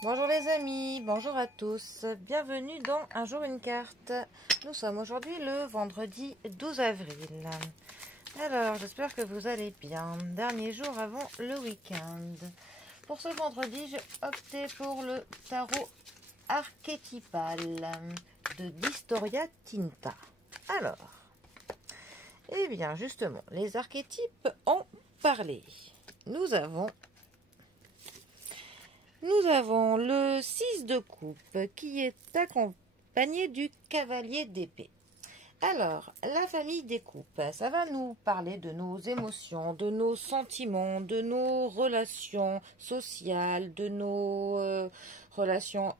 Bonjour les amis, bonjour à tous, bienvenue dans Un jour une carte. Nous sommes aujourd'hui le vendredi 12 avril. Alors, j'espère que vous allez bien. Dernier jour avant le week-end. Pour ce vendredi, j'ai opté pour le tarot archétypal de d'Historia Tinta. Alors, eh bien justement, les archétypes ont parlé. Nous avons le 6 de coupe qui est accompagné du cavalier d'épée. Alors, la famille des coupes, ça va nous parler de nos émotions, de nos sentiments, de nos relations sociales, de nos relations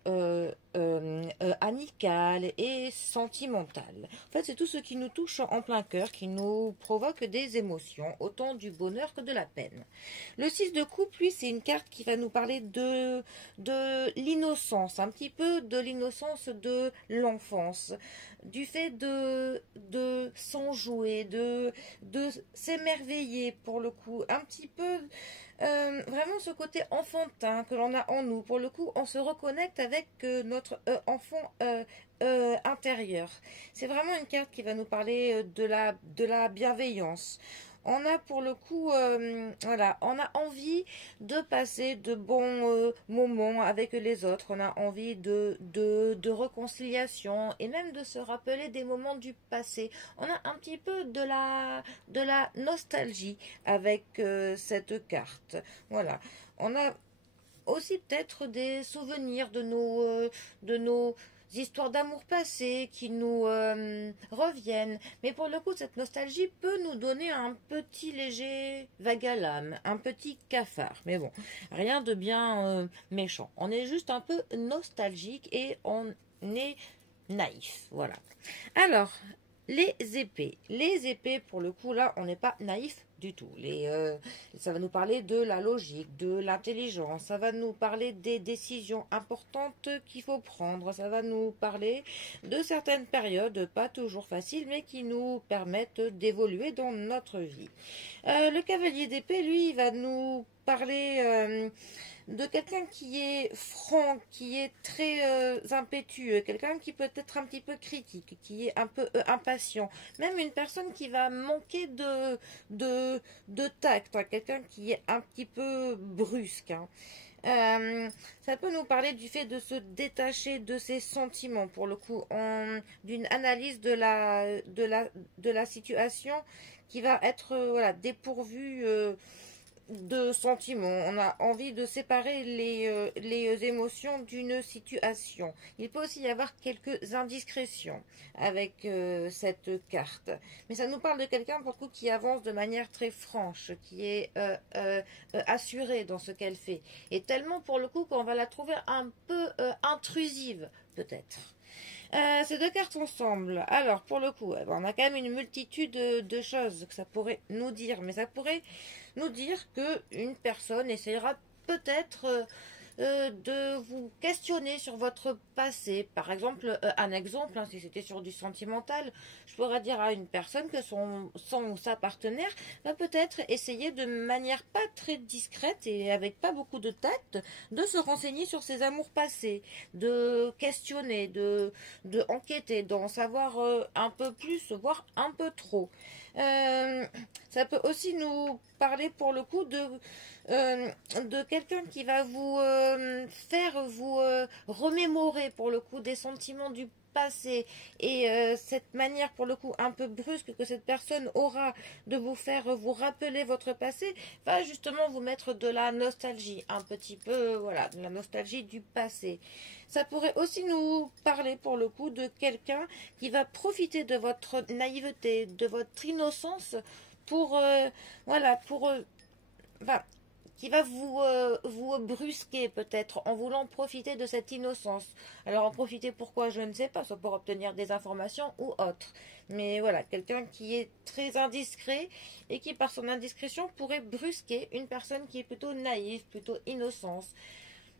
amicales et sentimentales. En fait, c'est tout ce qui nous touche en plein cœur, qui nous provoque des émotions, autant du bonheur que de la peine. Le 6 de coupe, lui, c'est une carte qui va nous parler de l'innocence, un petit peu de l'innocence de l'enfance, du fait de s'enjouer, de s'émerveiller pour le coup, un petit peu vraiment ce côté enfantin que l'on a en nous. Pour le coup, on se reconnecte avec notre enfant intérieur. C'est vraiment une carte qui va nous parler de la bienveillance. On a pour le coup, voilà, on a envie de passer de bons moments avec les autres. On a envie de réconciliation et même de se rappeler des moments du passé. On a un petit peu de la nostalgie avec cette carte. Voilà, on a aussi peut-être des souvenirs de nos histoires d'amour passées qui nous reviennent. Mais pour le coup, cette nostalgie peut nous donner un petit léger vague à l'âme, un petit cafard. Mais bon, rien de bien méchant. On est juste un peu nostalgique et on est naïf. Voilà. Alors, les épées. Les épées, pour le coup, là, on n'est pas naïf du tout. Ça va nous parler de la logique, de l'intelligence, ça va nous parler des décisions importantes qu'il faut prendre, ça va nous parler de certaines périodes, pas toujours faciles, mais qui nous permettent d'évoluer dans notre vie. Le cavalier d'épée, lui, va nous parler de quelqu'un qui est franc, qui est très impétueux, quelqu'un qui peut être un petit peu critique, qui est un peu impatient, même une personne qui va manquer de tact, hein, quelqu'un qui est un petit peu brusque. Hein. Ça peut nous parler du fait de se détacher de ses sentiments, pour le coup, d'une analyse de la situation qui va être voilà, dépourvue de sentiments. On a envie de séparer les émotions d'une situation. Il peut aussi y avoir quelques indiscrétions avec cette carte. Mais ça nous parle de quelqu'un pour le coup qui avance de manière très franche, qui est assurée dans ce qu'elle fait. Et tellement pour le coup qu'on va la trouver un peu intrusive peut-être. Ces deux cartes ensemble. Alors, pour le coup, on a quand même une multitude de choses que ça pourrait nous dire. Mais ça pourrait nous dire qu'une personne essaiera peut-être de vous questionner sur votre passé. Par exemple, un exemple, hein, si c'était sur du sentimental, je pourrais dire à une personne que son ou sa partenaire va peut-être essayer de manière pas très discrète et avec pas beaucoup de tact de se renseigner sur ses amours passés, de questionner, de enquêter, d'en savoir un peu plus, voire un peu trop. Ça peut aussi nous parler pour le coup de quelqu'un qui va vous faire vous remémorer pour le coup des sentiments du passé et cette manière pour le coup un peu brusque que cette personne aura de vous faire vous rappeler votre passé va justement vous mettre de la nostalgie un petit peu, voilà, de la nostalgie du passé. Ça pourrait aussi nous parler pour le coup de quelqu'un qui va profiter de votre naïveté, de votre innocence pour voilà, pour enfin, qui va vous brusquer peut-être en voulant profiter de cette innocence. Alors en profiter pourquoi, je ne sais pas, soit pour obtenir des informations ou autre. Mais voilà, quelqu'un qui est très indiscret et qui par son indiscrétion pourrait brusquer une personne qui est plutôt naïve, plutôt innocente.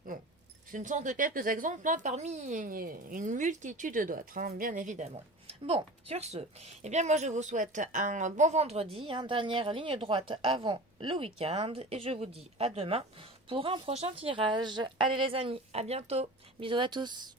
Bon, ce ne sont que quelques exemples hein, parmi une multitude d'autres, hein, bien évidemment. Bon, sur ce, eh bien moi je vous souhaite un bon vendredi, dernière ligne droite avant le week-end, et je vous dis à demain pour un prochain tirage. Allez les amis, à bientôt. Bisous à tous.